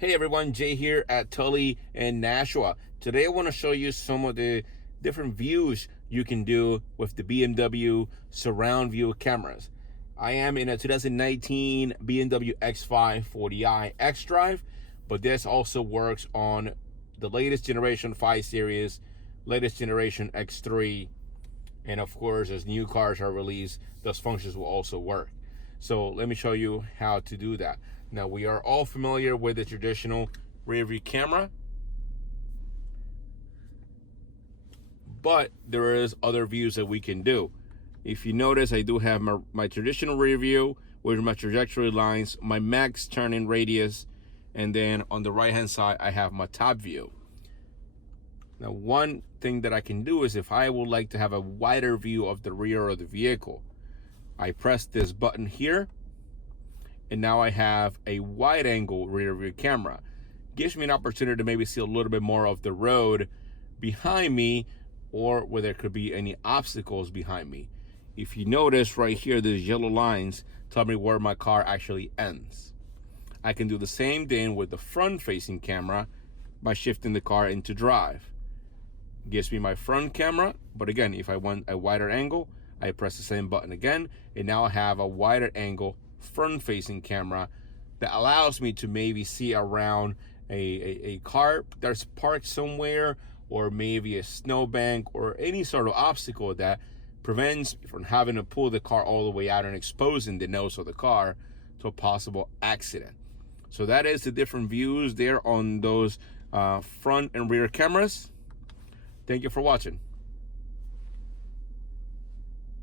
Hey everyone, Jay here at Tully in Nashua. Today I want to show you some of the different views you can do with the BMW surround view cameras. I am in a 2019 BMW X5 40i xDrive, but this also works on the latest generation 5 Series, latest generation X3, and of course as new cars are released, those functions will also work. So let me show you how to do that. Now we are all familiar with the traditional rear view camera, but there is other views that we can do. If you notice, I do have my traditional rear view with my trajectory lines, my max turning radius, and then on the right hand side I have my top view. Now one thing that I can do is if I would like to have a wider view of the rear of the vehicle, I press this button here, and now I have a wide angle rear view camera. Gives me an opportunity to maybe see a little bit more of the road behind me, or where there could be any obstacles behind me. If you notice right here, these yellow lines tell me where my car actually ends. I can do the same thing with the front facing camera by shifting the car into drive. Gives me my front camera, but again, if I want a wider angle, I press the same button again, and now I have a wider angle front facing camera that allows me to maybe see around a car that's parked somewhere, or maybe a snowbank or any sort of obstacle that prevents me from having to pull the car all the way out and exposing the nose of the car to a possible accident. So that is the different views there on those front and rear cameras. Thank you for watching.